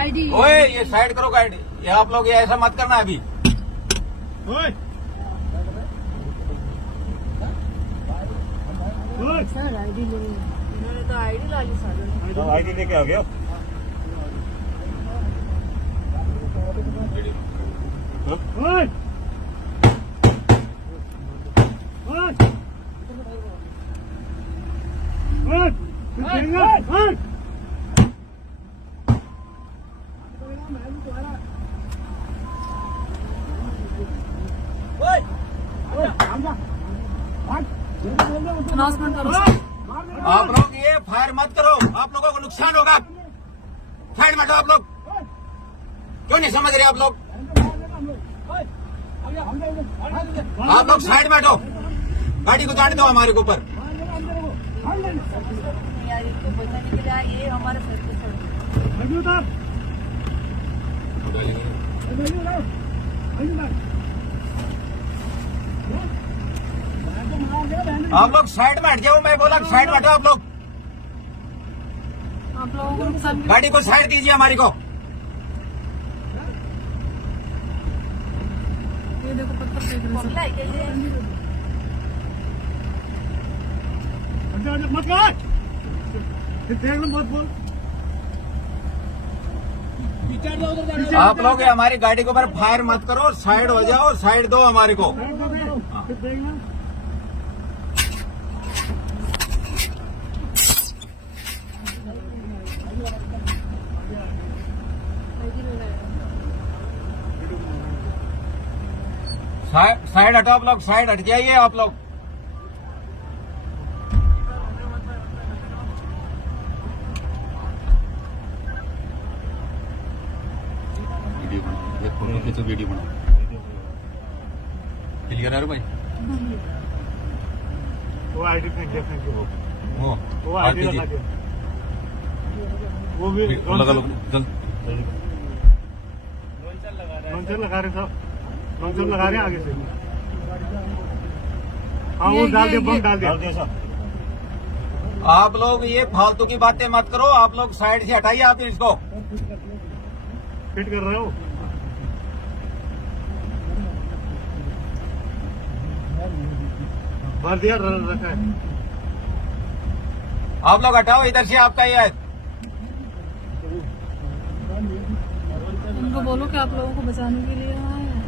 ID. ओए ये side करो गाड़ी, ये आप लोग ये ऐसा मत करना अभी। ओए सर आईडी ले, इन्होंने तो आईडी ला ली सालों ने। आईडी लेके आ गया। ओए अनाउंसमेंट करो। आप लोग ये फायर मत करो, आप लोगों को नुकसान होगा। साइड में हटो आप लोग, क्यों नहीं समझ रहे आप लोग? आप लोग साइड में हटो, गाड़ी को जाने दो हमारे ऊपर। यार इनको बचाने के लिए आए, ये हमारे सर पे चढ़। आप लोग साइड में हट जाओ, मैं बोला साइड में हटो आप लोग। आप लोगों को नुकसान। गाड़ी को साइड कीजिए हमारी को। ये देखो पत्थर फेंक रहे हैं। मत कर, देख लो मत बोल। आप लोग ये हमारी गाड़ी के ऊपर फायर मत करो, साइड हो जाओ, साइड दो हमारे को। साइड हटो आप लोग, साइड हट जाइए आप लोग। वीडियो बनाओ, एक फोटो खींचो, वीडियो बनाओ। क्लियर है भाई? वो आईडी फेंक दो, वो आईडी लगा दिया। वो भी लगा लो जल्द। लॉन्चर लगा रहे साहब, लॉन्चर लगा रहे हैं आगे से। हाँ वो डाल दिया, बम डाल दिया साहब। आप लोग ये फालतू की बातें मत करो, आप लोग साइड से हटाइए आप इसको। फिट कर रहे हो? भर दिया, रखा है। आप लोग हटाओ इधर से, आपका ये है। उनको बोलो कि आप लोगों को बचाने के लिए आए हैं।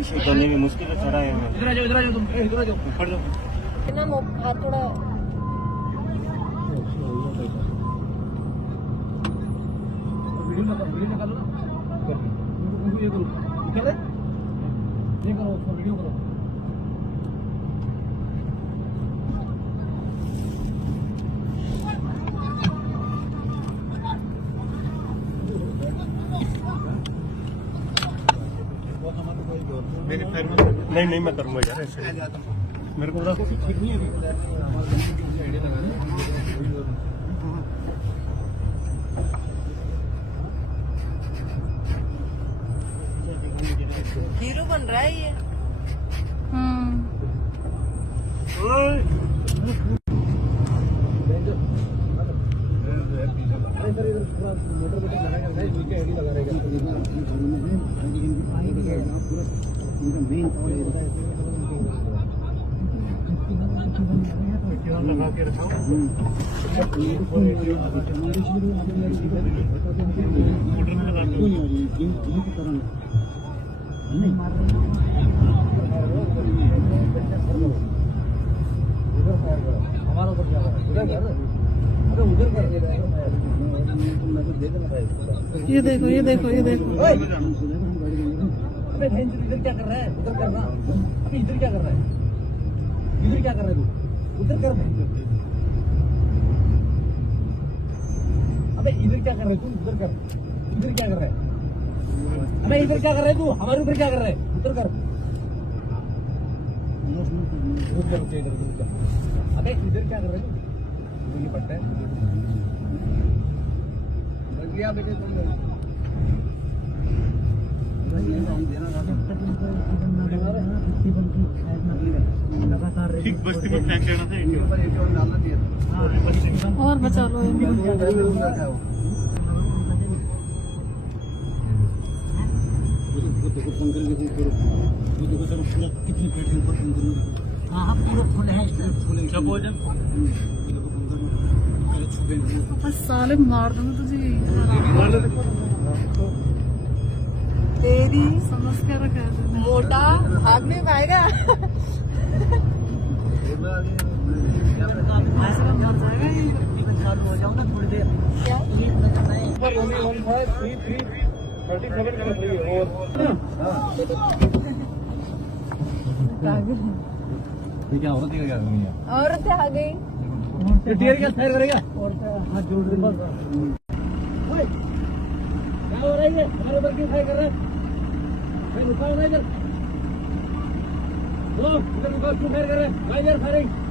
इसे करने में मुश्किल है, चढ़ा है। इधर आ जाओ, इधर आ जाओ, तुम इधर आ जाओ, ऊपर जाओ। ना हाथ थोड़ा वीडियो निकालो ना, ये करो, निकाले, ये करो, उसको वीडियो करो। नहीं मैं करूंगा यार ऐसे, मेरे को रखो, ठीक नहीं है। हीरो बन रहा है ये। लगा के रखा हमारा ऊपर क्या उधर कर, ये देखो ये देखो ये देखो। अबे इधर क्या कर रहा है? उधर कर रहा। अबे इधर क्या कर रहा है? इधर क्या कर रहा है तू? उधर कर। अबे इधर क्या कर रहा है तू? उधर कर। इधर क्या कर रहा है? अबे इधर क्या कर रहा है तू? हमारे ऊपर क्या कर रहा है? उधर कर। इधर अबे इधर क्या कर रहे हो? मुझे पता है। बगिया बेटे तुम ठीक बस्ती में फेंक देना था। और बचा लो। देखो पंखल के ऊपर वो देखो सर पूरा कितने पेट के ऊपर पंखल हाँ हाँ पूरा फुल है फुल है क्या बोल रहे पहले छुपे बस साले मार दूंगा तुझे तेरी समझ कर रखा है मोटा भाग नहीं पाएगा ऐसा मर जाएगा ये हो जाऊंगा थोड़ी देर क्या क्या हो रहा है क्या नहीं है औरत आ गई टीयर क्या फायर करेगा और हाथ जोड़ दे बस ओए क्या हो रहा है ये हमारे ऊपर क्यों फायर कर रहा है भाई रुकाओ ना इधर लो इधर रुकाओ क्यों फायर कर रहा है भाई यार फायरिंग